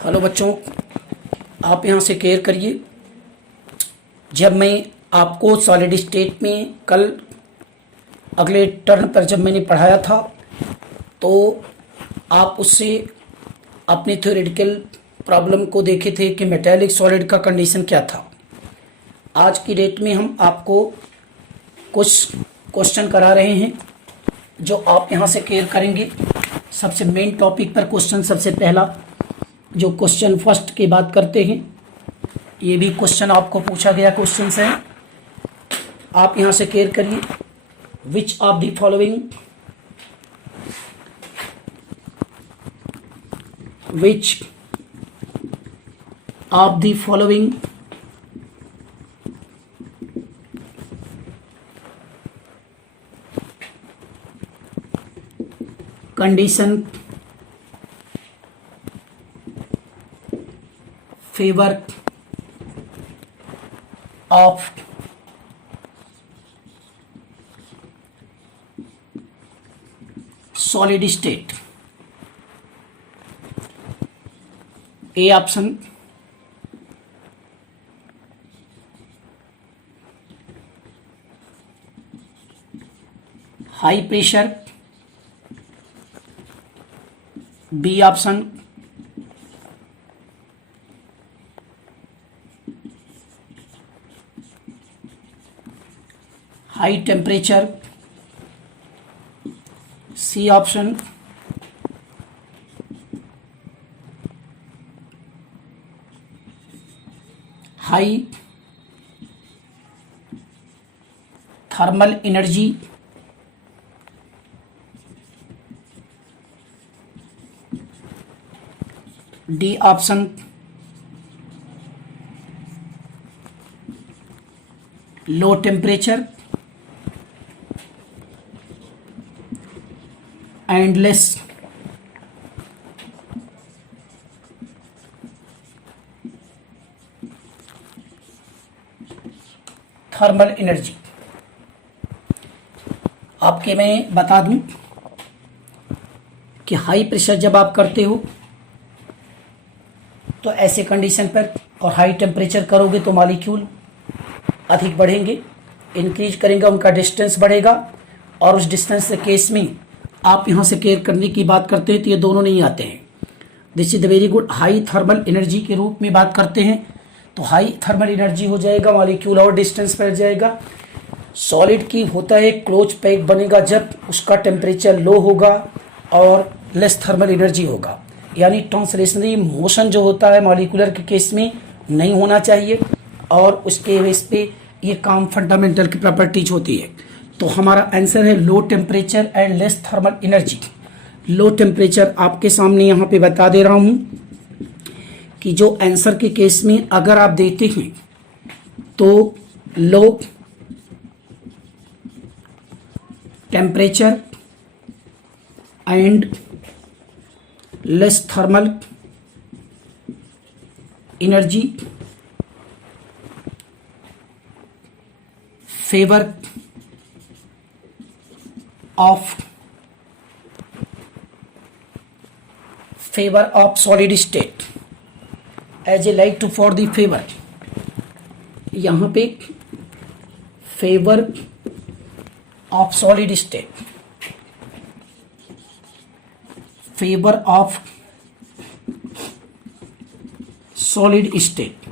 Hello बच्चों, आप यहाँ से केयर करिए। जब मैं आपको सॉलिड स्टेट में कल अगले टर्न पर जब मैंने पढ़ाया था तो आप उससे अपनी थ्योरेटिकल प्रॉब्लम को देखे थे कि मेटालिक सॉलिड का कंडीशन क्या था। आज की डेट में हम आपको कुछ क्वेश्चन करा रहे हैं जो आप यहाँ से केयर करेंगे। सबसे मेन टॉपिक पर क्वेश्चन, सबसे पहला जो क्वेश्चन फर्स्ट की बात करते हैं, ये भी क्वेश्चन आपको पूछा गया क्वेश्चन है। आप यहाँ से केयर करिए। विच of the following condition favor of solid state? A option, high pressure. B option, high temperature. C option, high thermal energy. D option, low temperature and less thermal energy. आपके मैं बता दूं कि हाई प्रेशर जब आप करते हो तो ऐसे कंडीशन पर और हाई टेम्परेचर करोगे तो मॉलिक्यूल अधिक बढ़ेंगे, इंक्रीज करेंगे, उनका डिस्टेंस बढ़ेगा और उस डिस्टेंस के केस में आप यहाँ से केयर करने की बात करते हैं तो ये दोनों नहीं आते हैं। This is the very good. High thermal energy के रूप में बात करते हैं तो हाई थर्मल एनर्जी हो जाएगा, मॉलिक्यूल और डिस्टेंस बढ़ जाएगा। सॉलिड की होता है क्लोज पैक बनेगा जब उसका टेम्परेचर लो होगा और लेस थर्मल एनर्जी होगा, यानी ट्रांसलेशनरी मोशन जो होता है मॉलिक्यूलर के केस में नहीं होना चाहिए और उसके बेस पे ये काम फंडामेंटल की प्रॉपर्टीज होती है। तो हमारा आंसर है लो temperature and less thermal energy. Low temperature आपके सामने यहाँ पे बता दे रहा हूँ कि जो आंसर के केस में अगर आप देते हैं तो low temperature and less thermal energy favour of solid state as a like to for the favour. यहाँ पे favour of solid state, favour of solid state,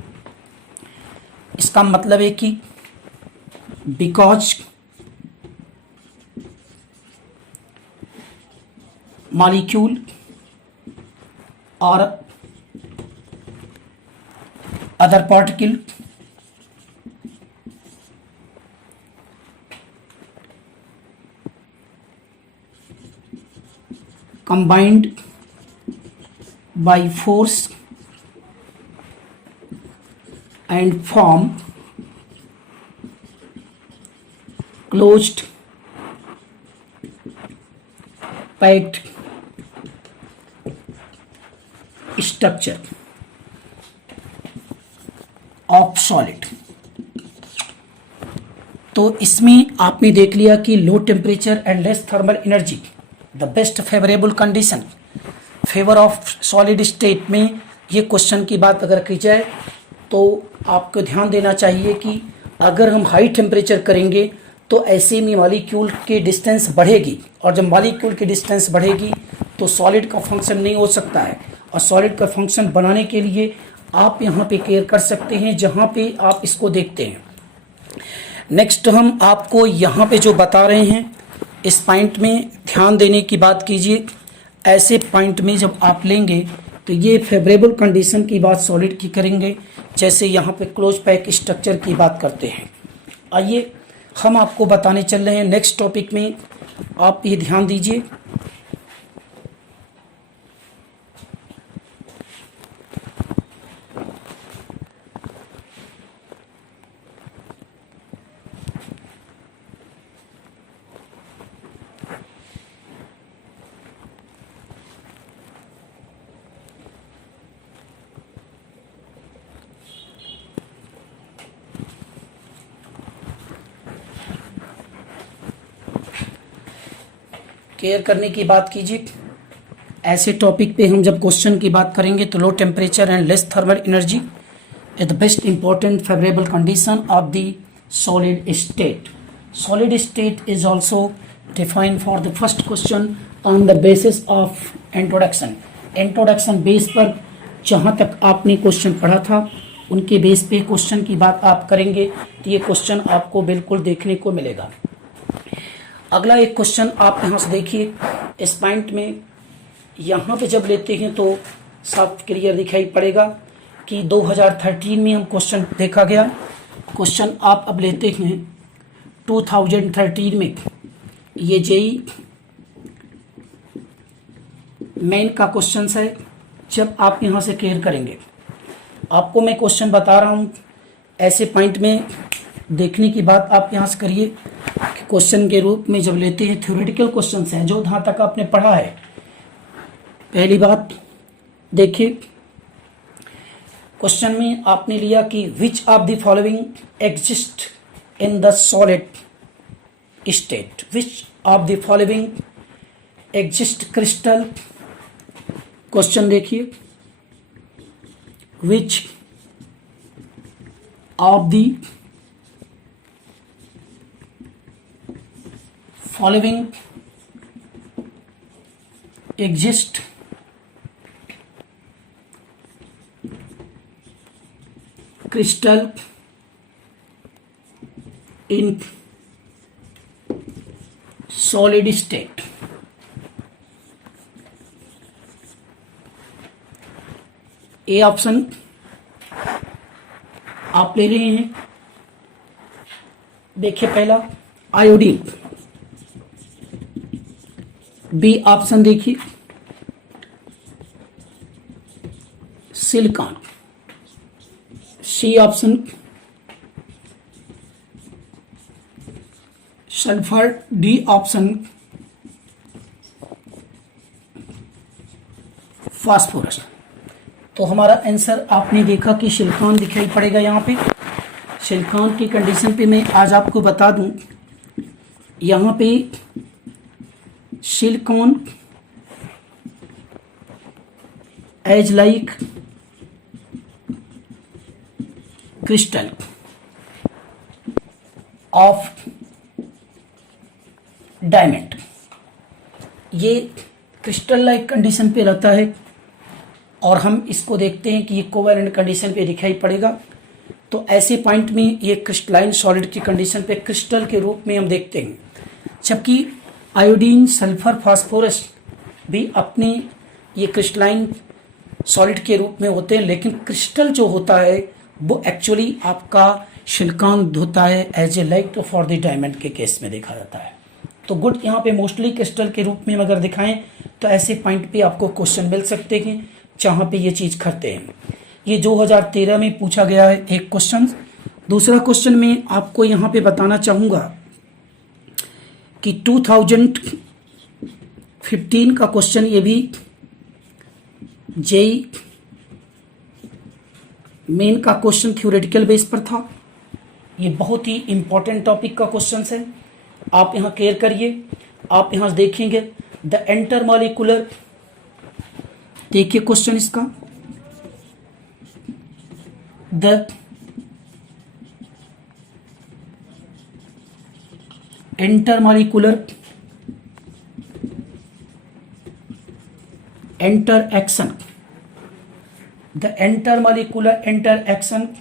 इसका मतलब है कि बिकॉज मॉलिक्यूल और other particle combined by force and form closed packed structure of solid. तो इसमें आपने देख लिया कि लो temperature and less thermal energy the best favourable condition favour of solid state में ये क्वेश्चन की बात अगर की जाए तो आपको ध्यान देना चाहिए कि अगर हम हाई टेम्परेचर करेंगे तो ऐसे में मॉलिक्यूल की डिस्टेंस बढ़ेगी, और जब मॉलिक्यूल की डिस्टेंस बढ़ेगी तो सॉलिड का फंक्शन नहीं हो सकता है। और सॉलिड का फंक्शन बनाने के लिए आप यहाँ पे केयर कर सकते हैं जहाँ पे आप इसको देखते हैं। नेक्स्ट हम आपको यहाँ पे जो बता रहे हैं इस पॉइंट में ध्यान देने की बात कीजिए। ऐसे पॉइंट में जब आप लेंगे तो ये फेवरेबल कंडीशन की बात सॉलिड की करेंगे, जैसे यहाँ पे क्लोज पैक स्ट्रक्चर की बात करते हैं। आइए हम आपको बताने चल रहे हैं नेक्स्ट टॉपिक में, आप ये ध्यान दीजिए। केयर करने की बात कीजिए। ऐसे टॉपिक पे हम जब क्वेश्चन की बात करेंगे तो low temperature and less thermal energy is the best important favourable condition of the solid state. Solid state is also defined for the first question on the basis of introduction. Introduction base पर जहाँ तक आपने question पढ़ा था उनके base पे question की बात आप करेंगे तो ये क्वेश्चन आपको बिल्कुल देखने को मिलेगा। अगला एक क्वेश्चन आप यहाँ से देखिए। इस पॉइंट में यहाँ पे जब लेते हैं तो साफ क्लियर दिखाई पड़ेगा कि 2013 में हम क्वेश्चन देखा गया। क्वेश्चन आप अब लेते हैं 2013 में, ये जेई मेन का क्वेश्चन है। जब आप यहाँ से क्लियर करेंगे, आपको मैं क्वेश्चन बता रहा हूँ, ऐसे पॉइंट में देखने की बात आप यहाँ से करिए कि क्वेश्चन के रूप में जब लेते हैं थ्योरेटिकल क्वेश्चन हैं जो जहाँ तक आपने पढ़ा है। पहली बात देखिए, क्वेश्चन में आपने लिया कि which of the following exist in the solid state. Which of the following exist crystal. Question देखिए, which of the following exist crystal in solid state। A option आप ले रहे हैं, देखिए पहला आयोडीन। बी ऑप्शन देखिए silicon. C option sulphur. D option phosphorus. तो हमारा आंसर आपने देखा कि सिलिकॉन दिखाई पड़ेगा। यहाँ पे सिलिकॉन की कंडीशन पे मैं आज आपको बता दूं, यहाँ पे silicon as like crystal of diamond. ये क्रिस्टल लाइक कंडीशन पे रहता है और हम इसको देखते हैं कि ये कोवैलेंट कंडीशन पे दिखाई पड़ेगा। तो ऐसे पॉइंट में ये क्रिस्टलाइन सॉलिड की कंडीशन पे क्रिस्टल के रूप में हम देखते हैं, जबकि आयोडीन, सल्फर, फास्फोरस भी अपने ये क्रिस्टलाइन सॉलिड के रूप में होते हैं, लेकिन क्रिस्टल जो होता है वो एक्चुअली आपका सिलिकॉन होता है as a like for the diamond के केस में देखा जाता है। तो गुड यहाँ पे मोस्टली क्रिस्टल के रूप में हम अगर दिखाएं तो ऐसे पॉइंट पे आपको क्वेश्चन मिल सकते हैं जहाँ पे ये चीज़ करते हैं। ये 2013 में पूछा गया है एक क्वेश्चन। दूसरा क्वेश्चन में आपको यहाँ पे बताना चाहूँगा कि 2015 का क्वेश्चन, ये भी जेई मेन का क्वेश्चन थ्योरेटिकल बेस पर था। ये बहुत ही इंपॉर्टेंट टॉपिक का क्वेश्चन है, आप यहाँ केयर करिए। आप यहाँ देखेंगे द इंटरमॉलिक्यूलर, देखिए क्वेश्चन इसका, the intermolecular interaction, the intermolecular interaction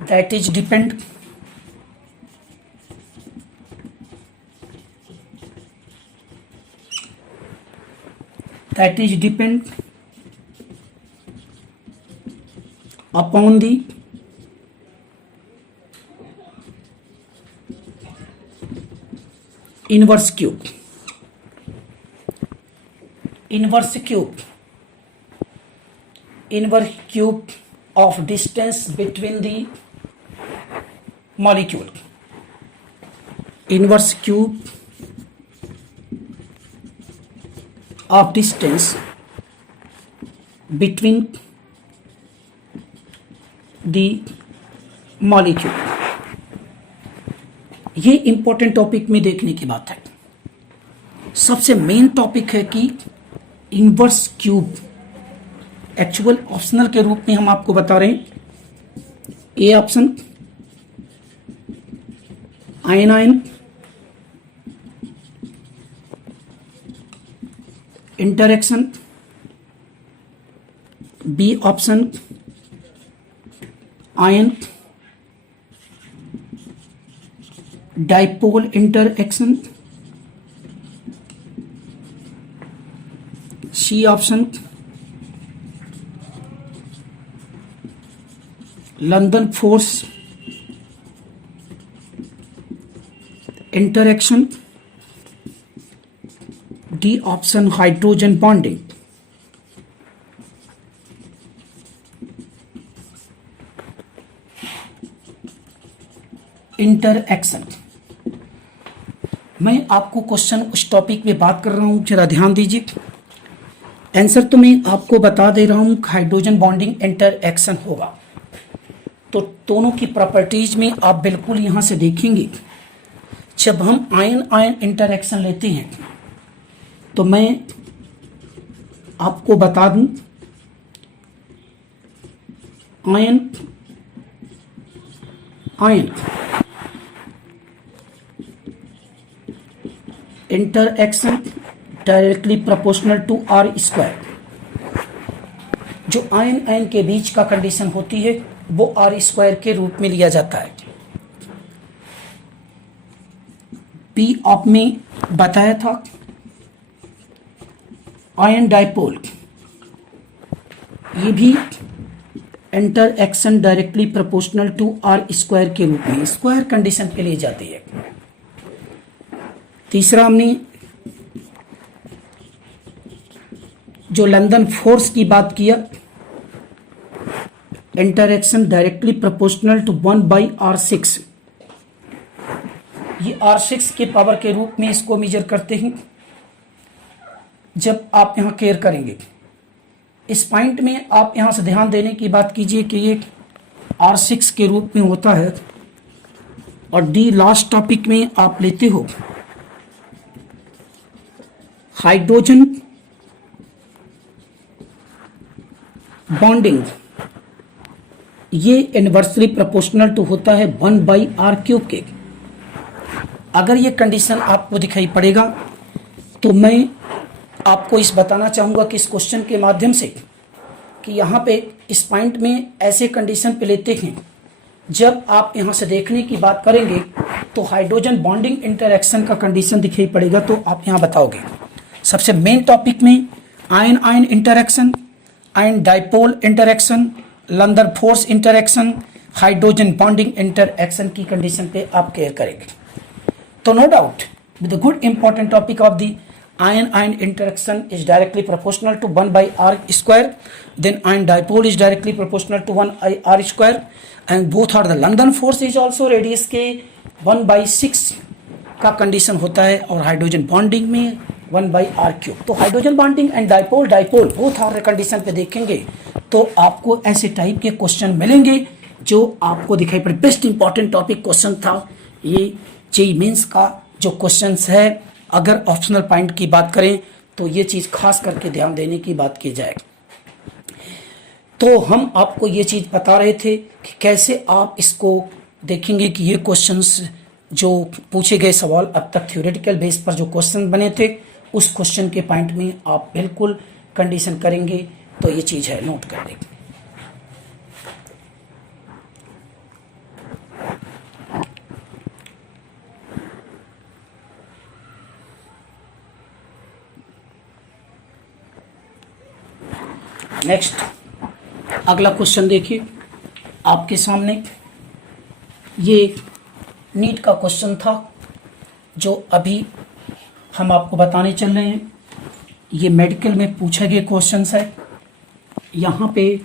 that is depend upon the inverse cube of distance between the molecule. Inverse cube of distance between the molecule. ये इंपॉर्टेंट टॉपिक में देखने की बात है। सबसे मेन टॉपिक है कि इनवर्स क्यूब एक्चुअल ऑप्शनल के रूप में हम आपको बता रहे हैं। A option ion interaction, B option ion dipole interaction, C option London force interaction, D option hydrogen bonding. Interaction मैं आपको क्वेश्चन उस टॉपिक में बात कर रहा हूं, जरा ध्यान दीजिए। आंसर तो मैं आपको बता दे रहा हूं, हाइड्रोजन बॉन्डिंग इंटरएक्शन होगा। तो दोनों की प्रॉपर्टीज में आप बिल्कुल यहां से देखेंगे, जब हम आयन आयन इंटरएक्शन लेते हैं तो मैं आपको बता दूं, ion ion interaction directly proportional to R square. जो आयन आयन के बीच का कंडीशन होती है वो आर स्क्वायर के रूप में लिया जाता है। पी आप में बताया था आयन डाइपोल, ये भी interaction directly proportional to R square के रूप में स्क्वायर कंडीशन पे ली जाती है। तीसरा हमने जो लंदन फोर्स की बात किया, interaction directly proportional to 1/r6, ये r6 के पावर के रूप में इसको मेजर करते हैं। जब आप यहां केयर करेंगे इस पॉइंट में, आप यहां से ध्यान देने की बात कीजिए कि ये r6 के रूप में होता है। और डी लास्ट टॉपिक में आप लेते हो हाइड्रोजन बॉन्डिंग, ये इनवर्सली प्रोपोर्शनल टू होता है 1/r³ के। अगर ये कंडीशन आपको दिखाई पड़ेगा तो मैं आपको इस बताना चाहूंगा कि इस क्वेश्चन के माध्यम से कि यहाँ पे इस पॉइंट में ऐसे कंडीशन पे लेते हैं, जब आप यहाँ से देखने की बात करेंगे तो हाइड्रोजन बॉन्डिंग इंटरएक्शन का कंडीशन दिखाई पड़ेगा तो आप यहाँ बताओगे। सबसे मेन टॉपिक में ion ion interaction, ion dipole interaction, London force interaction, hydrogen bonding interaction की कंडीशन पे आप केयर करेंगे। तो no doubt with the good important topic of the ion ion interaction is directly proportional to 1/r², then ion dipole is directly proportional to 1r², and both are the London force is also radius के 1/6 का condition होता है, और hydrogen bonding में 1/r³। तो hydrogen bonding and dipole both are condition पे देखेंगे तो आपको ऐसे टाइप के क्वेश्चन मिलेंगे जो आपको दिखाई पड़े। बेस्ट इंपॉर्टेंट टॉपिक क्वेश्चन था ये जेईई मेंस का जो क्वेश्चंस है। अगर ऑप्शनल पॉइंट की बात करें तो ये चीज़ खास करके ध्यान देने की बात की जाए। तो हम आपको ये चीज़ बता रहे थे कि कैसे आप इसको देखेंगे कि ये क्वेश्चंस जो पूछे गए सवाल अब तक थ्योरेटिकल बेस पर जो क्वेश्चन बने थे उस क्वेश्चन के पॉइंट में आप बिल्कुल कंडीशन करेंगे। तो ये चीज़ है, नोट कर लें। नेक्स्ट अगला क्वेश्चन देखिए आपके सामने, ये नीट का क्वेश्चन था जो अभी हम आपको बताने चल रहे हैं। ये मेडिकल में पूछे गए क्वेश्चंस है, यहाँ पे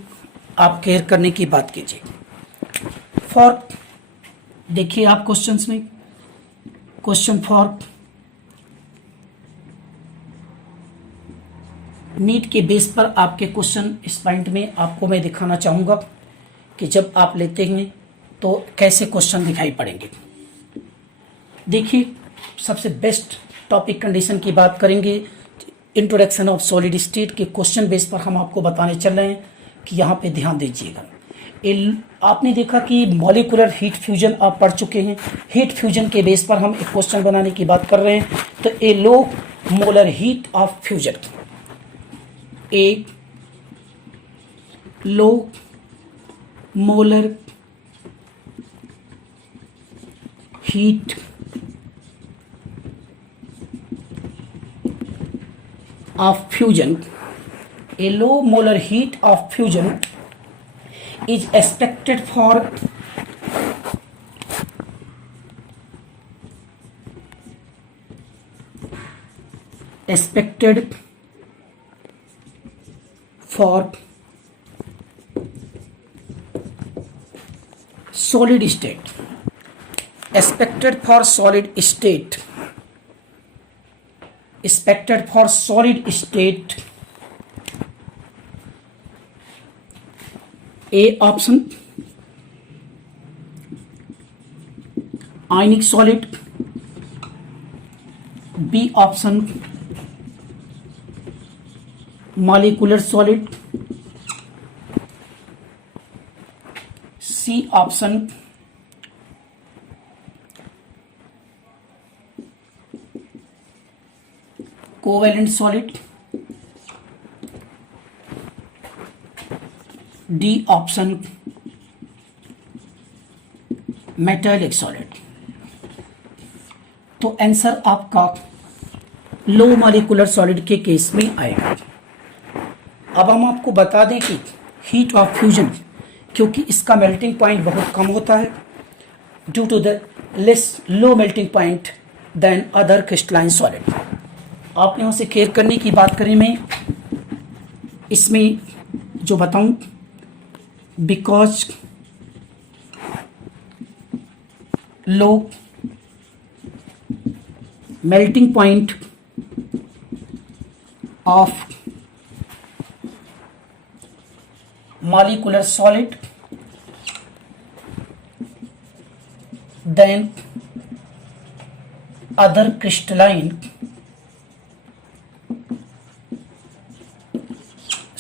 आप केयर करने की बात कीजिए। फॉर देखिए आप क्वेश्चंस में, क्वेश्चन फॉर नीट के बेस पर आपके क्वेश्चन इस पॉइंट में आपको मैं दिखाना चाहूँगा कि जब आप लेते हैं तो कैसे क्वेश्चन दिखाई पड़ेंगे। देखिए सबसे बेस्ट टॉपिक कंडीशन की बात करेंगे, इंट्रोडक्शन ऑफ सॉलिड स्टेट के क्वेश्चन बेस पर हम आपको बताने चल रहे हैं कि यहाँ पे ध्यान दीजिएगा। आपने देखा कि मॉलिक्यूलर हीट फ्यूजन आप पढ़ चुके हैं। हीट फ्यूजन के बेस पर हम एक क्वेश्चन बनाने की बात कर रहे हैं। तो a low molar heat of fusion, a low molar heat of fusion, a low molar heat of fusion is expected for solid state, expected for solid state, expected for solid state, A option ionic solid, B option molecular solid, C option covalent solid, D option metallic solid. तो answer आपका low molecular solid के case में आएगा। अब हम आपको बता दें कि हीट ऑफ फ्यूजन, क्योंकि इसका मेल्टिंग पॉइंट बहुत कम होता है due to the less low melting point than other crystalline solid. आप यहाँ से केयर करने की बात करें, मैं इसमें जो बताऊं, because low melting point of molecular solid than other crystalline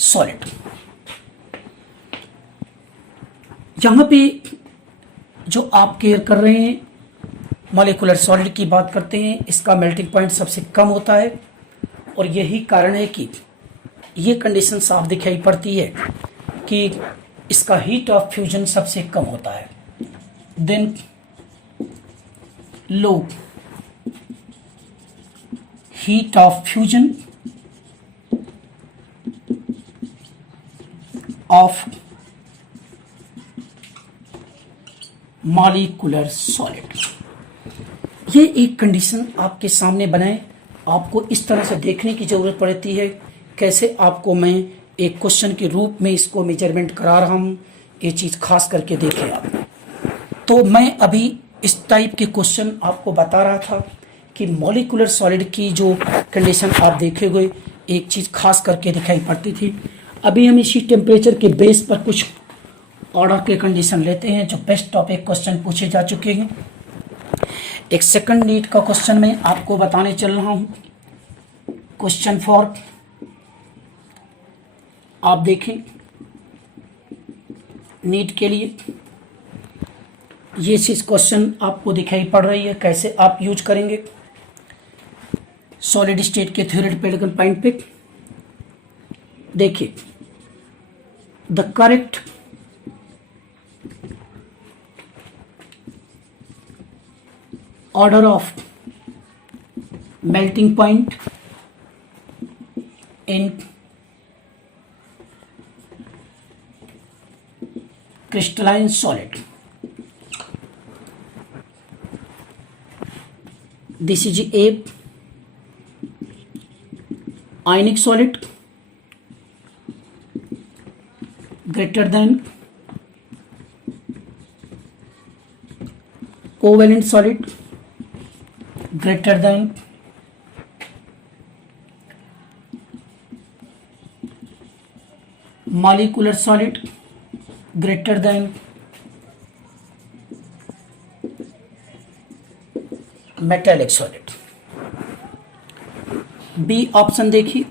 solid। यहाँ पे जो आप केयर कर रहे हैं मॉलिक्यूलर सॉलिड की बात करते हैं, इसका मेल्टिंग पॉइंट सबसे कम होता है और यही कारण है कि ये कंडीशन साफ दिखाई पड़ती है कि इसका हीट ऑफ फ्यूजन सबसे कम होता है। Then low heat of fusion of molecular solid. ये एक कंडीशन आपके सामने बनाए, आपको इस तरह से देखने की जरूरत पड़ती है। कैसे आपको मैं एक क्वेश्चन के रूप में इसको मेजरमेंट करा रहा हूँ, ये चीज़ खास करके देखें आप। तो मैं अभी इस टाइप के क्वेश्चन आपको बता रहा था कि मॉलिक्यूलर सॉलिड की जो कंडीशन आप देखेंगे, एक चीज़ खास करके दिखाई पड़ती थी। अभी हम इसी टेम्परेचर के बेस पर कुछ ऑर्डर के कंडीशन लेते हैं जो बेस्ट टॉपिक क्वेश्चन पूछे जा चुके हैं। एक सेकंड नीट का क्वेश्चन में आपको बताने चल रहा हूँ। क्वेश्चन फॉर आप देखें, नीट के लिए ये चीज क्वेश्चन आपको दिखाई पड़ रही है, कैसे आप यूज करेंगे सॉलिड स्टेट के थ्योरेटिकल पॉइंट पे। देखिए, the correct order of melting point in crystalline solid. This is a ionic solid greater than covalent solid greater than molecular solid greater than metallic solid। B option देखिए,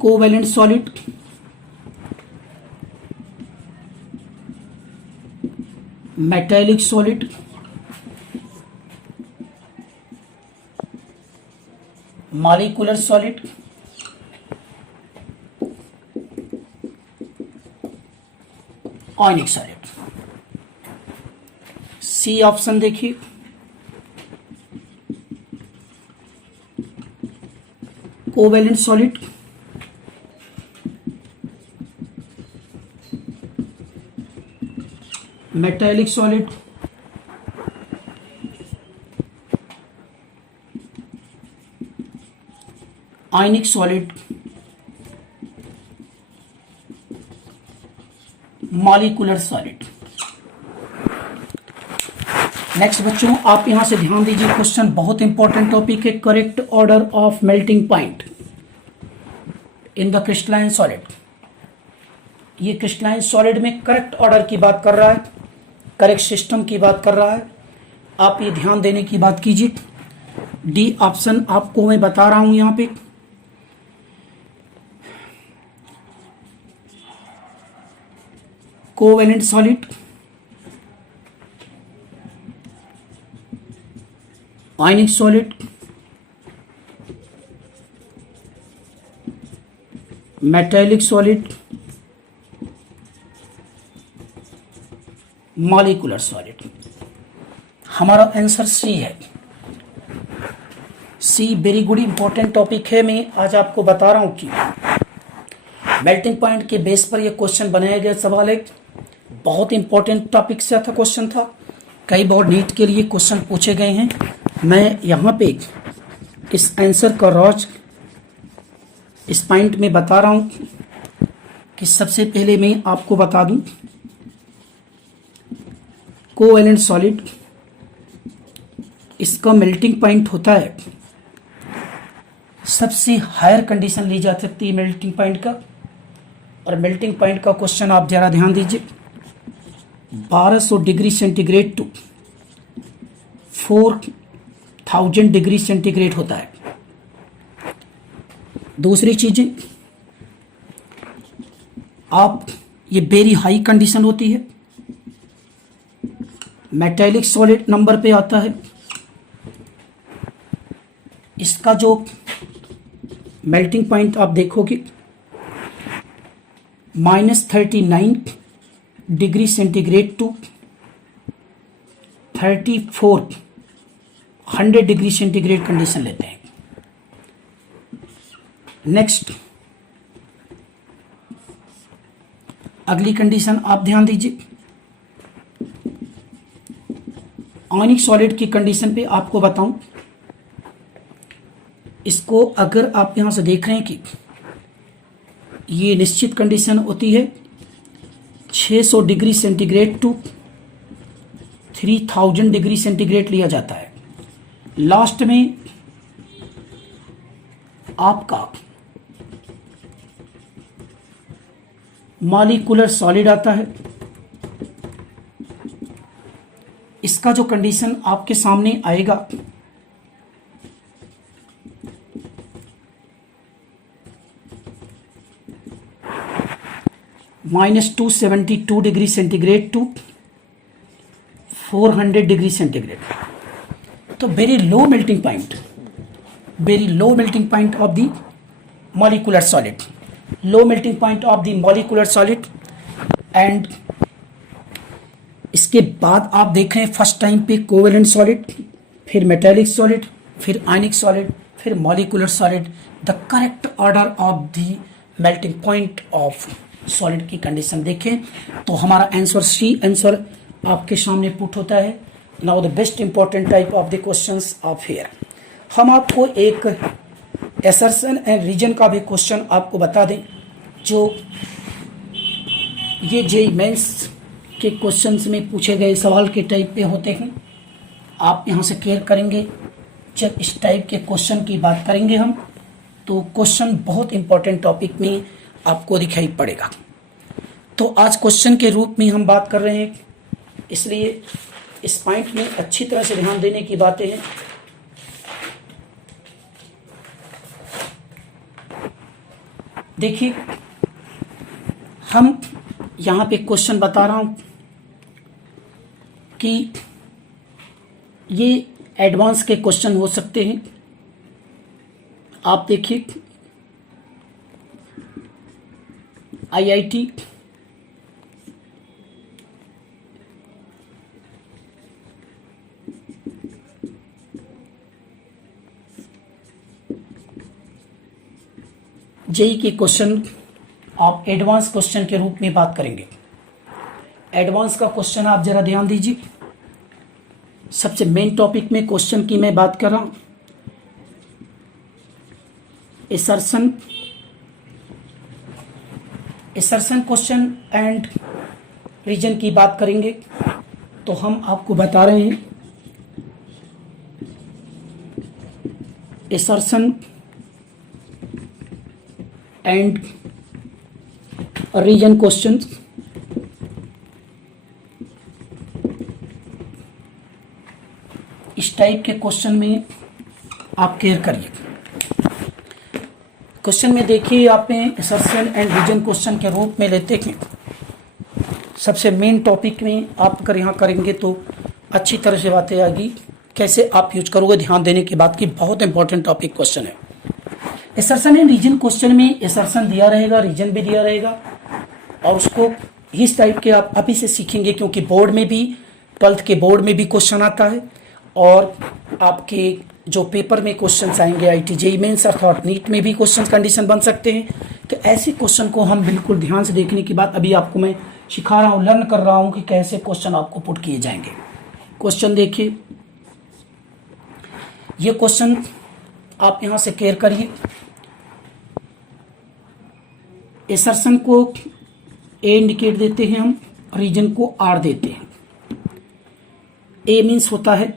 covalent solid metallic solid molecular solid ionic solid. C option देखिए, covalent solid metallic solid ionic solid molecular solid. Next बच्चों, आप यहां से ध्यान दीजिए, question बहुत important topic है, correct order of melting point in the crystalline solid. ये क्रिस्टलाइन सॉलिड में करेक्ट ऑर्डर की बात कर रहा है, करेक्ट सिस्टम की बात कर रहा है। आप ये ध्यान देने की बात कीजिए। डी ऑप्शन आपको मैं बता रहा हूं यहां पे, covalent solid ionic solid metallic solid molecular solid. हमारा आंसर सी है। सी वेरी गुड इंपॉर्टेंट टॉपिक है। मैं आज आपको बता रहा हूं कि मेल्टिंग पॉइंट के बेस पर यह क्वेश्चन बनाया गया सवाल है, बहुत इंपॉर्टेंट टॉपिक से था क्वेश्चन था, कई बार नीट के लिए क्वेश्चन पूछे गए हैं। मैं यहाँ पे इस आंसर का रॉज इस पॉइंट में बता रहा हूँ कि सबसे पहले मैं आपको बता दूं, कोवेलेंट सॉलिड इसका मेल्टिंग पॉइंट होता है, सबसे हायर कंडीशन ली जा सकती है मेल्टिंग पॉइंट का। और मेल्टिंग पॉइंट का क्वेश्चन आप जरा ध्यान दीजिए, 1200 degree centigrade to 4000 degree centigrade होता है। दूसरी चीजें, आप ये वेरी हाई कंडीशन होती है, मेटालिक सॉलिड नंबर पे आता है। इसका जो मेल्टिंग पॉइंट आप देखोगे -39 degree centigrade to 3400 degree centigrade condition लेते हैं। नेक्स्ट अगली कंडीशन आप ध्यान दीजिए, आयनिक सॉलिड की कंडीशन पे आपको बताऊं, इसको अगर आप यहां से देख रहे हैं कि ये निश्चित कंडीशन होती है 600 degree centigrade to 3000 degree centigrade लिया जाता है। लास्ट में आपका मॉलिक्यूलर सॉलिड आता है। इसका जो कंडीशन आपके सामने आएगा, -272 degree centigrade to 400 degree centigrade. तो very low melting point of the molecular solid, low melting point of the molecular solid. And इसके बाद आप देख रहे हैं फर्स्ट टाइम पे कोवेलेंट सॉलिड, फिर मेटेलिक सॉलिड, फिर आयनिक सॉलिड, फिर molecular solid. The correct order of the melting point of solid की कंडीशन देखें तो हमारा आंसर सी आंसर आपके सामने पुट होता है. Now the best important type of the questions of here. हम आपको एक एसर्शन एंड रीजन का भी क्वेश्चन आपको बता दें जो ये जेईई मेंस के क्वेश्चंस में पूछे गए सवाल के टाइप पे होते हैं. आप यहाँ से केयर करेंगे. जब इस टाइप के क्वेश्चन की बात करेंगे हम तो क्वेश्चन बहुत इंपॉर्टेंट टॉपिक में आपको दिखाई पड़ेगा. तो आज क्वेश्चन के रूप में हम बात कर रहे हैं, इसलिए इस पॉइंट में अच्छी तरह से ध्यान देने की बातें हैं. देखिए हम यहाँ पे क्वेश्चन बता रहा हूँ कि ये एडवांस के क्वेश्चन हो सकते हैं. आप देखिए आईआईटी जेईई के क्वेश्चन आप एडवांस क्वेश्चन के रूप में बात करेंगे. एडवांस का क्वेश्चन आप जरा ध्यान दीजिए. सबसे मेन टॉपिक में क्वेश्चन की मैं बात कर रहा हूं. एसर्शन क्वेश्चन एंड रीजन की बात करेंगे तो हम आपको बता रहे हैं एसर्शन एंड रीजन क्वेश्चन इस टाइप के क्वेश्चन में आप केयर करिए. क्वेश्चन में देखिए आप असर्शन एंड रीजन क्वेश्चन के रूप में लेते हैं. सबसे मेन टॉपिक में आप अगर यहाँ करेंगे तो अच्छी तरह से बातें आएगी. कैसे आप यूज करोगे ध्यान देने की बात की. बहुत इंपॉर्टेंट टॉपिक क्वेश्चन है. असर्शन एंड रीजन क्वेश्चन में असर्शन दिया रहेगा, रीजन भी दिया रहेगा और उसको इस टाइप के आप अभी से सीखेंगे क्योंकि बोर्ड में भी 12th के बोर्ड में भी क्वेश्चन आता है और आपके जो पेपर में क्वेश्चंस आएंगे आईटी जेईई मेंस अर्थात नीट में भी क्वेश्चन कंडीशन बन सकते हैं. तो ऐसे क्वेश्चन को हम बिल्कुल ध्यान से देखने की बात अभी आपको मैं सिखा रहा हूँ, लर्न कर रहा हूँ कि कैसे क्वेश्चन आपको पुट किए जाएंगे. क्वेश्चन देखिए, ये क्वेश्चन आप यहाँ से केयर करिए. असर्शन को ए इंडिकेट देते हैं हम, रीजन को आर देते हैं. ए मीन्स होता है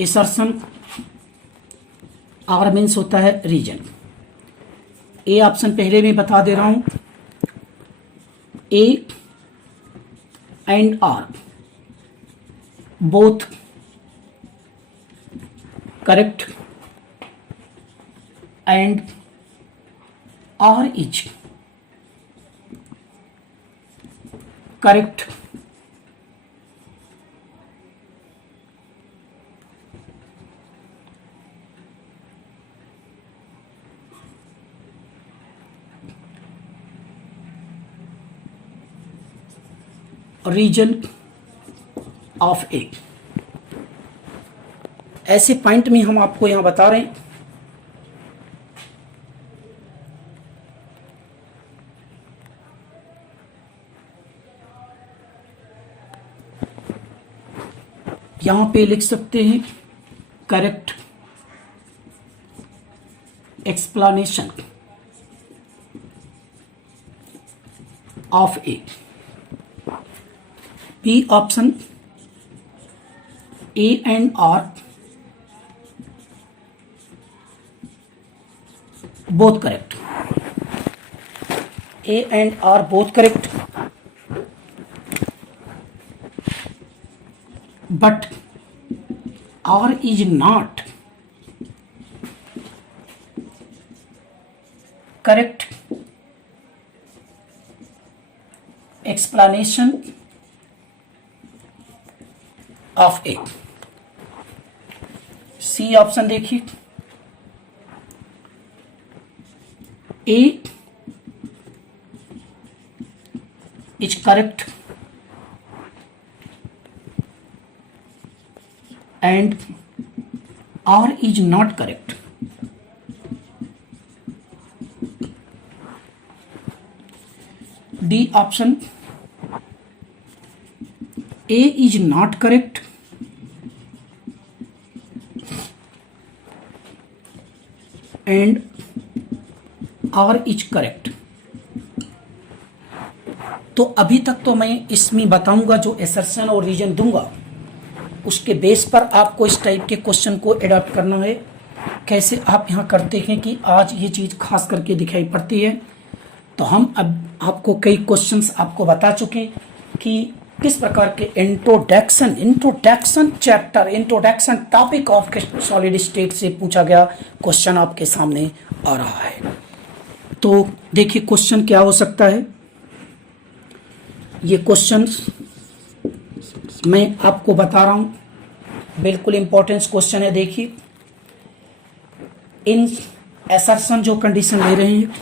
असर्शन, आर मीन्स होता है रीजन. ए ऑप्शन पहले मैं बता दे रहा हूं. A and R both correct and R is correct. Region of A. ऐसे पॉइंट में हम आपको यहां बता रहे हैं. यहां पे लिख सकते हैं correct explanation of A. B option A and R both correct. A and R both correct but R is not correct explanation of A. C option देखिए, A is correct and R is not correct. D option, A is not correct and R is correct. तो अभी तक तो मैं इसमें बताऊंगा, जो assertion और रीजन दूंगा उसके बेस पर आपको इस टाइप के क्वेश्चन को एडॉप्ट करना है। कैसे आप यहाँ करते हैं कि आज ये चीज़ खास करके दिखाई पड़ती है। तो हम अब आपको कई क्वेश्चंस आपको बता चुके कि किस प्रकार के introduction chapter, introduction topic of solid state से पूछा गया क्वेश्चन आपके सामने आ रहा है। तो देखिए क्वेश्चन क्या हो सकता है। ये क्वेश्चन मैं आपको बता रहा हूं, बिल्कुल इंपॉर्टेंट क्वेश्चन है। देखिए, इन असर्शन जो कंडीशन ले रहे हैं,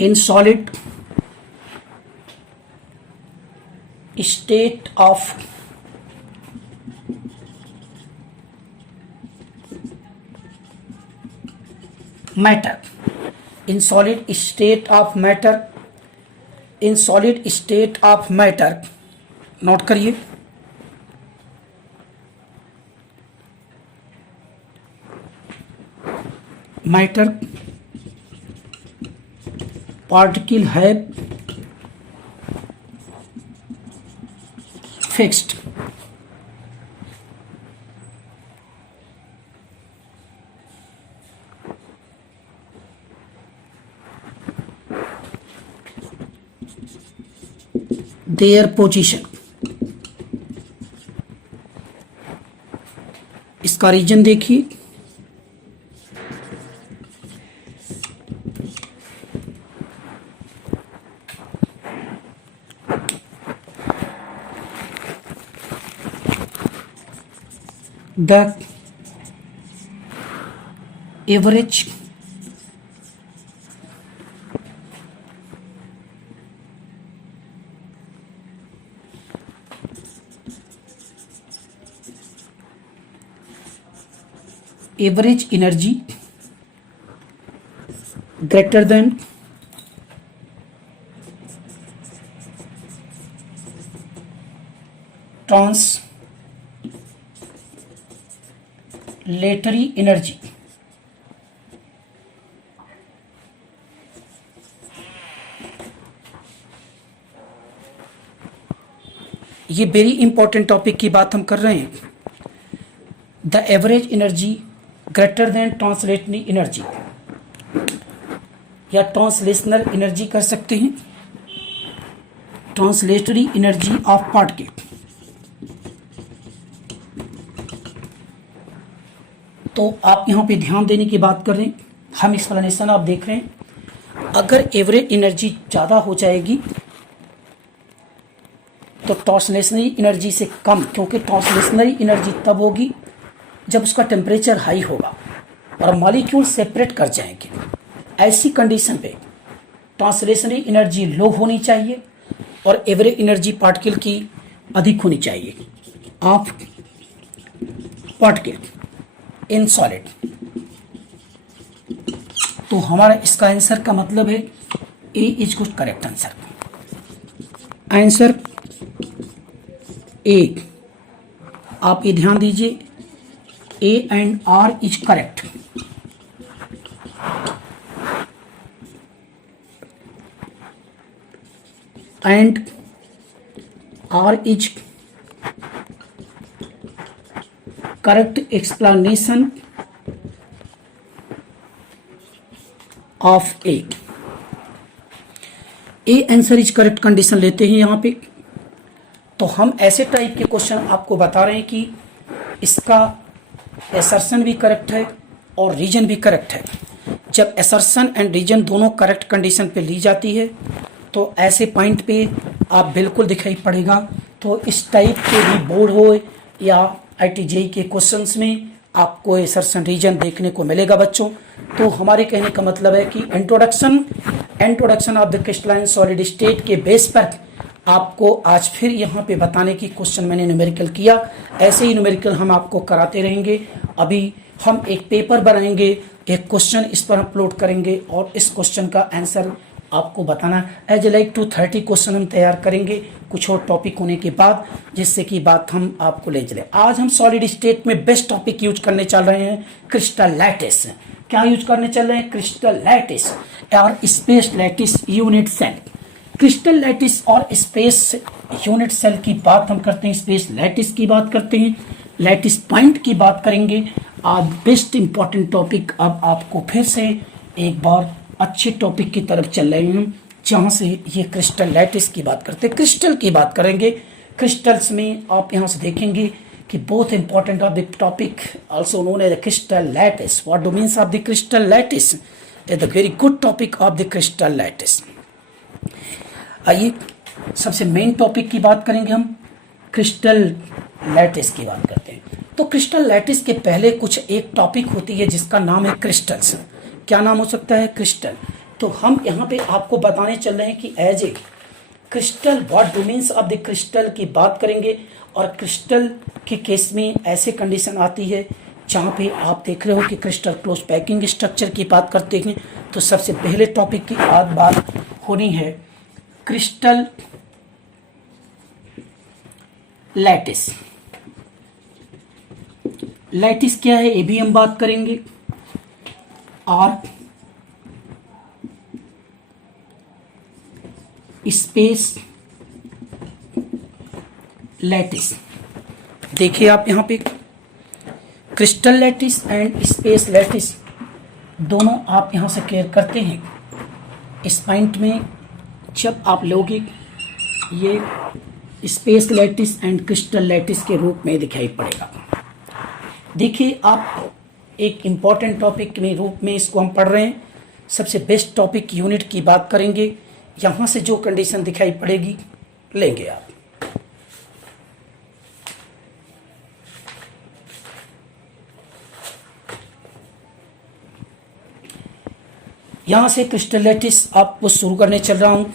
in solid state of matter, in solid state of matter, in solid state of matter, note करिए, मैटर पार्टिकल है फिक्स्ड, their position। इसका रीजन देखिए, the average energy greater than translatory energy। ये very important topic की बात हम कर रहे हैं। The average energy greater than translatory energy, या ट्रांसलेशनल एनर्जी कर सकते हैं, ट्रांसलेटरी एनर्जी ऑफ पार्टिकल। तो आप यहाँ पे ध्यान देने की बात कर रहे हैं, हम एक्सप्लेनेशन आप देख रहे हैं। अगर एवरेज एनर्जी ज़्यादा हो जाएगी तो ट्रांसलेशनरी एनर्जी से कम, क्योंकि ट्रांसलेशनरी एनर्जी तब होगी जब उसका टेम्परेचर हाई होगा और मॉलिक्यूल सेपरेट कर जाएंगे। ऐसी कंडीशन पे ट्रांसलेशनरी एनर्जी लो होनी चाहिए और एवरेज एनर्जी पार्टिकल की अधिक होनी चाहिए ऑफ पार्टिकल इन सॉलिड। तो हमारा इसका आंसर का मतलब है A is good correct answer. Answer A, आप ये ध्यान दीजिए, A and R is correct. And R is correct explanation of A. A answer is correct condition लेते हैं यहाँ पे। तो हम ऐसे टाइप के क्वेश्चन आपको बता रहे हैं कि इसका एसर्शन भी करेक्ट है और रीजन भी करेक्ट है। जब असर्शन एंड रीजन दोनों करेक्ट कंडीशन पे ली जाती है तो ऐसे पॉइंट पे आप बिल्कुल दिखाई पड़ेगा। तो इस टाइप के भी बोर्ड हो या IIT-JEE के क्वेश्चंस में आपको असर्शन रीजन देखने को मिलेगा बच्चों। तो हमारे कहने का मतलब है कि introduction of the crystalline solid state के बेस पर आपको आज फिर यहाँ पे बताने की क्वेश्चन मैंने न्यूमेरिकल किया। ऐसे ही न्यूमेरिकल हम आपको कराते रहेंगे। अभी हम एक पेपर बनाएंगे, एक क्वेश्चन इस पर अपलोड करेंगे और इस क्वेश्चन का आंसर आपको बताना एज लाइक 230 क्वेश्चन हम तैयार करेंगे कुछ और टॉपिक होने के बाद, जिससे कि बात हम आपको ले चले। आज हम सॉलिड स्टेट में बेस्ट टॉपिक यूज करने चल रहे हैं क्रिस्टल लैटिस। क्या यूज करने चल रहे हैं? क्रिस्टल लैटिस और space lattice unit cell. Crystal lattice और स्पेस यूनिट सेल की बात हम करते हैं, स्पेस लैटिस की बात करते हैं, लैटिस पॉइंट की बात करेंगे। आज बेस्ट इंपॉर्टेंट टॉपिक अब आपको फिर से एक बार अच्छे टॉपिक की तरफ चल रहे हैं, जहाँ से ये क्रिस्टल लैटिस की बात करते हैं। क्रिस्टल की बात करेंगे। क्रिस्टल्स में आप यहाँ से देखेंगे कि both important of the topic also known as the crystal lattice. What do means of the crystal lattice is the very good topic of the crystal lattice. आइए सबसे मेन टॉपिक की बात करेंगे, हम क्रिस्टल लैटिस की बात करते हैं। तो क्रिस्टल लैटिस के पहले कुछ एक टॉपिक होती है जिसका नाम है क्रिस्टल्स। क्या नाम हो सकता है? क्रिस्टल। तो हम यहाँ पे आपको बताने चल रहे हैं कि as a crystal what do means of the crystal की बात करेंगे। और क्रिस्टल के केस में ऐसे कंडीशन आती है जहाँ पे आप देख रहे हो कि क्रिस्टल क्लोज पैकिंग स्ट्रक्चर की बात करते हैं। तो सबसे पहले टॉपिक की आज बात होनी है क्रिस्टल लैटिस। लैटिस क्या है ये भी हम बात करेंगे। और स्पेस लैटिस, देखिए आप यहाँ पे crystal lattice and space lattice दोनों आप यहाँ से क्लियर करते हैं। इस पॉइंट में जब आप लोगे ये space lattice and crystal lattice के रूप में दिखाई पड़ेगा। देखिए आप एक इम्पॉर्टेंट टॉपिक में रूप में इसको हम पढ़ रहे हैं। सबसे बेस्ट टॉपिक यूनिट की बात करेंगे। यहाँ से जो कंडीशन दिखाई पड़ेगी लेंगे आप। यहाँ से क्रिस्टल लैटिस आपको शुरू करने चल रहा हूँ।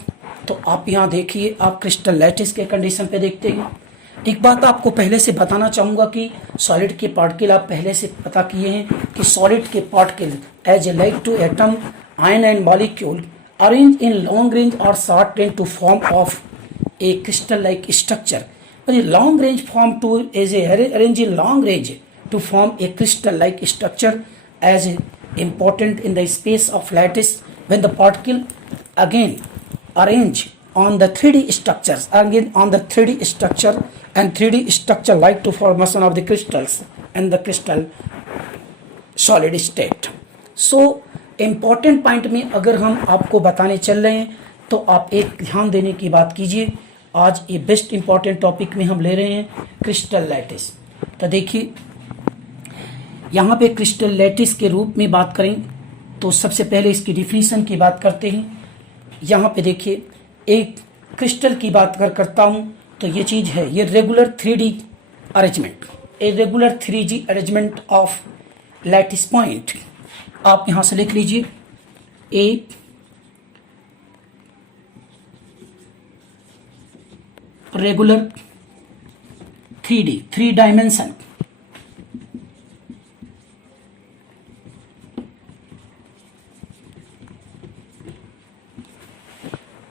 तो आप यहाँ देखिए, आप क्रिस्टल लैटिस के कंडीशन पे देखते हैं। एक बात आपको पहले से बताना चाहूँगा कि सॉलिड के पार्टिकल आप पहले से पता किए हैं कि सॉलिड के particle as a like to atom ion and molecule arrange in long range और short range to form of a crystal like structure. Long range form to as a arrange in long range to form a crystal like structure as a important in the space of lattice when the particle again arrange on the 3D structures and 3D structure like to formation of the crystals and the crystal solid state. So important point में अगर हम आपको बताने चल रहे हैं तो आप एक ध्यान देने की बात कीजिए। आज ये बेस्ट इंपॉर्टेंट टॉपिक में हम ले रहे हैं क्रिस्टल लैटिस। तो देखिए यहाँ पे क्रिस्टल लैटिस के रूप में बात करें तो सबसे पहले इसकी डिफिनीशन की बात करते हैं। यहाँ पे देखिए एक क्रिस्टल की बात करता हूँ तो ये चीज़ है, ये regular 3D arrangement, a regular 3D arrangement of lattice point. आप यहाँ से लिख लीजिए a regular 3D 3 dimension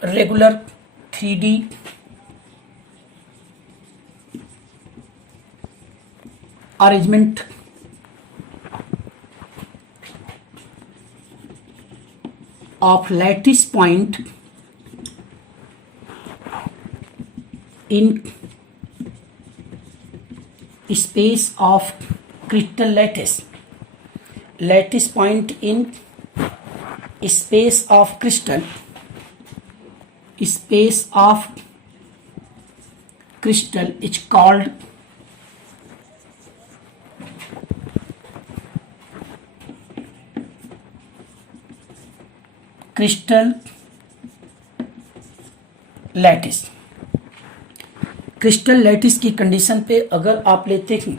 regular 3D arrangement of lattice point in space of crystal lattice point in space of crystal is called crystal lattice. Crystal lattice की condition पे अगर आप लेते हैं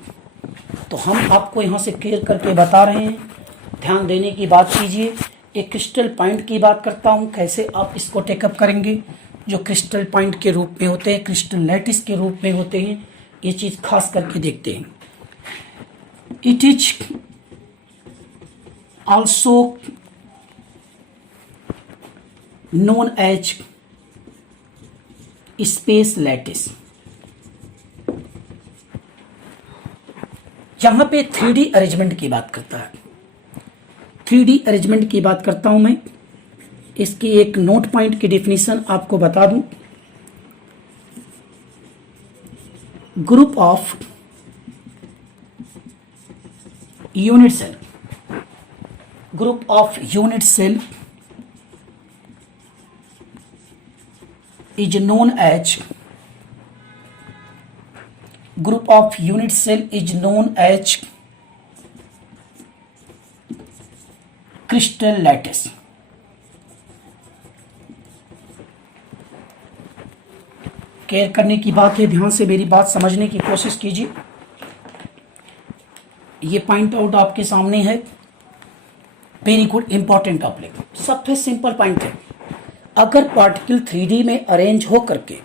तो हम आपको यहाँ से क्लियर करके बता रहे हैं, ध्यान देने की बात कीजिए। एक क्रिस्टल पॉइंट की बात करता हूँ, कैसे आप इसको टेकअप करेंगे। जो क्रिस्टल पॉइंट के रूप में होते हैं, क्रिस्टल लैटिस के रूप में होते हैं, ये चीज़ खास करके देखते हैं। It is also known as space lattice. यहां पे 3D अरेंजमेंट की बात करता है। 3D अरेंजमेंट की बात करता हूं मैं। इसकी एक नोट पॉइंट की डेफिनेशन आपको बता दूं। Group of unit cell, group of unit cell is known as, group of unit cell is known as crystal lattice। Care करने की बात है, ध्यान से मेरी बात समझने की कोशिश कीजिए। ये पॉइंट आउट आपके सामने है, वेरी गुड, इंपॉर्टेंट टॉपिक, सबसे सिंपल पॉइंट है। अगर पार्टिकल 3D में अरेंज हो करके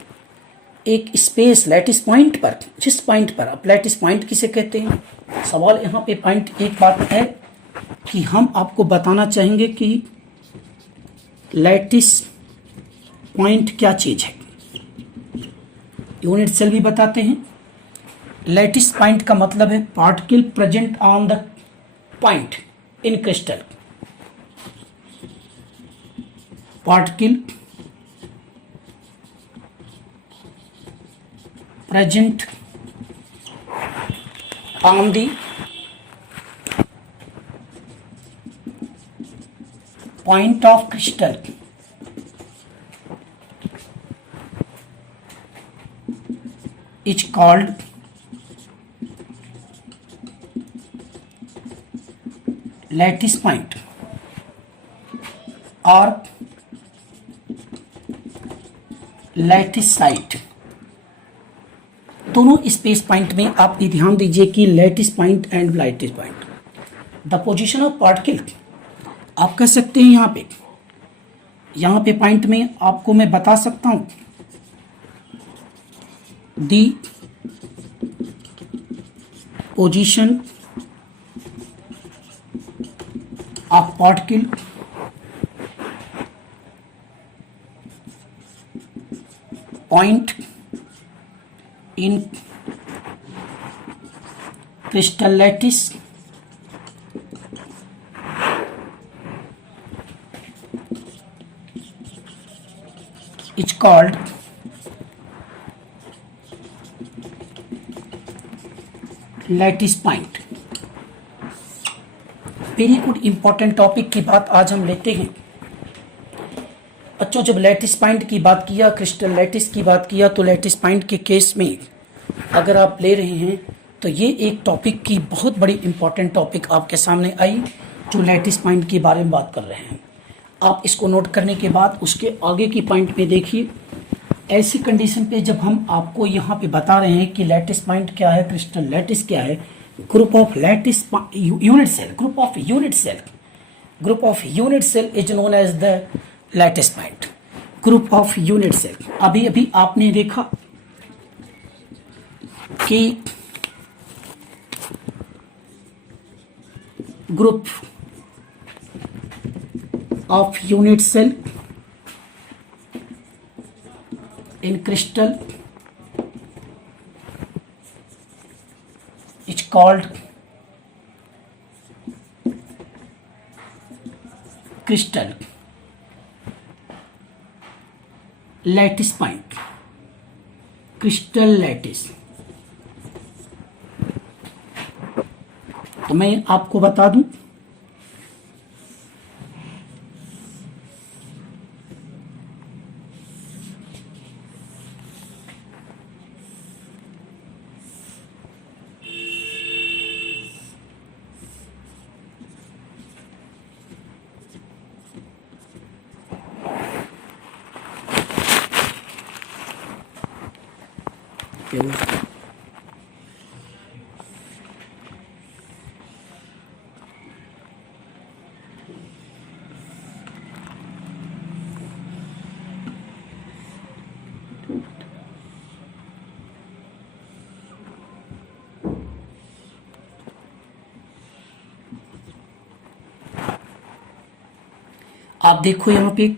एक स्पेस लैटिस पॉइंट पर, जिस पॉइंट पर आप लैटिस पॉइंट किसे कहते हैं, सवाल यहाँ पे पॉइंट एक बात है कि हम आपको बताना चाहेंगे कि लैटिस पॉइंट क्या चीज है। यूनिट सेल भी बताते हैं। लैटिस पॉइंट का मतलब है particle present on the point in crystal, particle present on the point of crystal is called lattice point or lattice site. दोनों स्पेस पॉइंट में आप ये ध्यान दीजिए कि lattice point and lattice point, the position of particle आप कह सकते हैं। यहाँ पे पॉइंट में आपको मैं बता सकता हूं, the position of particle point in crystal lattice is called lattice point। Very good, important topic की बात आज हम लेते हैं। बच्चों, जब लैटिस पॉइंट की बात किया, क्रिस्टल लैटिस की बात किया, तो लैटिस पॉइंट के केस में अगर आप ले रहे हैं तो ये एक टॉपिक की बहुत बड़ी इंपॉर्टेंट टॉपिक आपके सामने आई, जो लैटिस पॉइंट के बारे में बात कर रहे हैं। आप इसको नोट करने के बाद उसके आगे की पॉइंट में देखिए। ऐसी कंडीशन पे जब हम आपको यहाँ पे बता रहे हैं कि लैटिस पॉइंट क्या है, क्रिस्टल लैटिस क्या है, group of lattice unit cell, group of unit cell, group of unit cell is known as the lattice point, group of unit cell. अभी अभी आपने देखा कि group of unit cell in crystal is called crystal lattice point, crystal lattice. तो मैं आपको बता दूं, pure. आप देखो यहाँ पे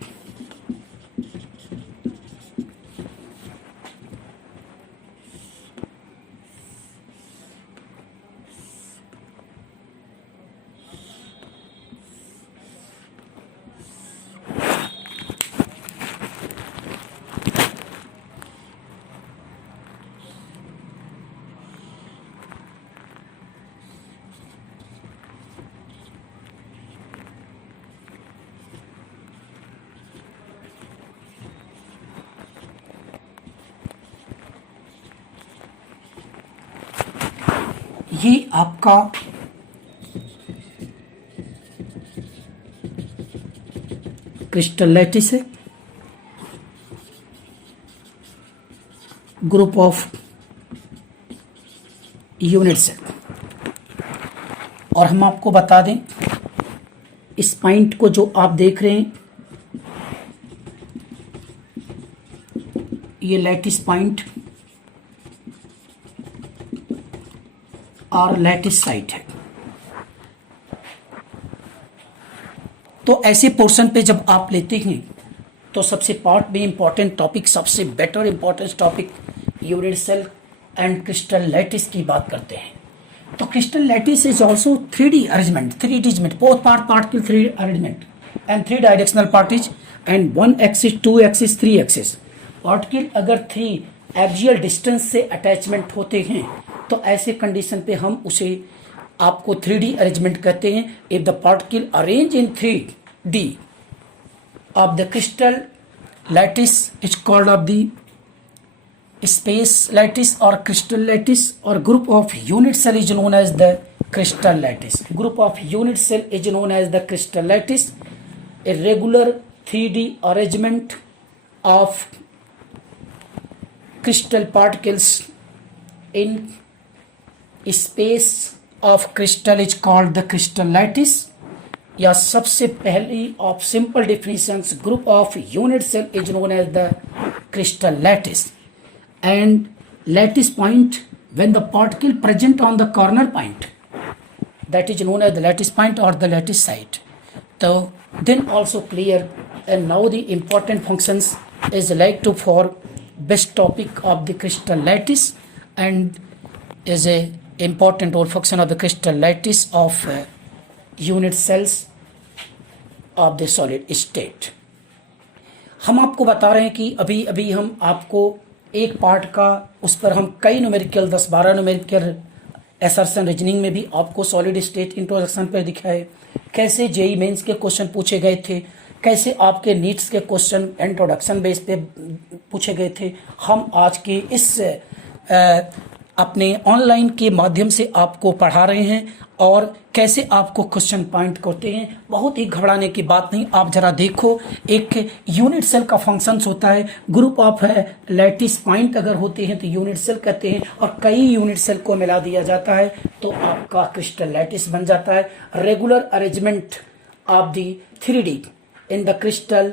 ये आपका क्रिस्टल लैटिस है, ग्रुप ऑफ यूनिट्स है। और हम आपको बता दें, इस पॉइंट को जो आप देख रहे हैं, ये लैटिस पॉइंट और लैटिस साइट है। तो ऐसे पोर्शन पे जब आप लेते हैं तो सबसे पार्ट में इंपॉर्टेंट टॉपिक, सबसे better important topic unit cell and crystal lattice की बात करते हैं। तो crystal lattice is also 3D arrangement, 3D arrangement, both part की 3D arrangement and 3 directional parties and 1 axis, 2 axis, 3 axis. Particle अगर 3 axial distance से attachment होते हैं तो ऐसे कंडीशन पे हम उसे आपको 3D अरेंजमेंट कहते हैं। If the particle arrange in 3D of the crystal lattice is called of the space lattice or crystal lattice, or group of unit cell is known as the crystal lattice. Group of unit cell is known as the crystal lattice. A regular 3D arrangement of crystal particles in space of crystal is called the crystal lattice. या सबसे पहली of simple definitions, group of unit cell is known as the crystal lattice and lattice point when the particle present on the corner point, that is known as the lattice point और the lattice site. तो then also clear and now the important functions is like to for best topic of the crystal lattice and is a important or function of the crystal lattice of unit cells of the solid state. हम आपको बता रहे हैं कि अभी अभी हम आपको एक पार्ट का, उस पर हम कई न्यूमेरिकल 10-12 न्यूमेरिकल असर्शन रीजनिंग में भी आपको सॉलिड स्टेट इंट्रोडक्शन पर दिखाए, कैसे जेई मेंस के क्वेश्चन पूछे गए थे, कैसे आपके नीट्स के क्वेश्चन इंट्रोडक्शन बेस पे पूछे गए थे। हम आज के इस अपने ऑनलाइन के माध्यम से आपको पढ़ा रहे हैं और कैसे आपको क्वेश्चन पॉइंट करते हैं। बहुत ही घबराने की बात नहीं, आप जरा देखो, एक यूनिट सेल का फंक्शंस होता है, ग्रुप ऑफ लैटिस पॉइंट अगर होते हैं तो यूनिट सेल कहते हैं, और कई यूनिट सेल को मिला दिया जाता है तो आपका क्रिस्टल लैटिस बन जाता है। Regular arrangement of the 3D in the crystal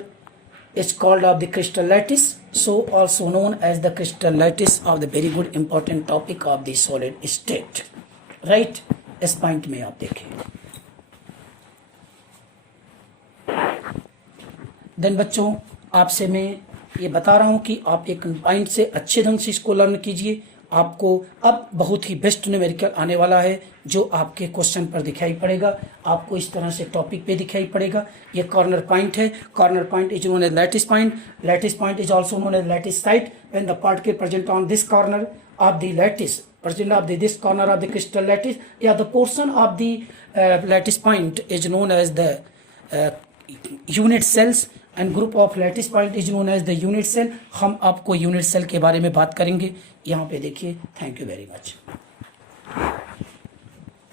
is called of the crystal lattice, so also known as the crystal lattice of the very good important topic of the solid state, right? इस point में आप देखें। Then बच्चों, आपसे मैं ये बता रहा हूँ कि आप एक पॉइंट से अच्छे ढंग से इसको लर्न कीजिए। आपको अब बहुत ही बेस्ट न्यूमेरिकल आने वाला है जो आपके क्वेश्चन पर दिखाई पड़ेगा, आपको इस तरह से टॉपिक पे दिखाई पड़ेगा। ये कॉर्नर पॉइंट है, corner point is known as lattice point, lattice point is also known as lattice site when the particle present on this corner of the lattice, present of this corner of the crystal lattice, yeah, the portion of the lattice point is known as the unit cells and group of lattice point is known as the unit cell. हम आपको unit cell के बारे में बात करेंगे। यहाँ पे देखिए। Thank you very much.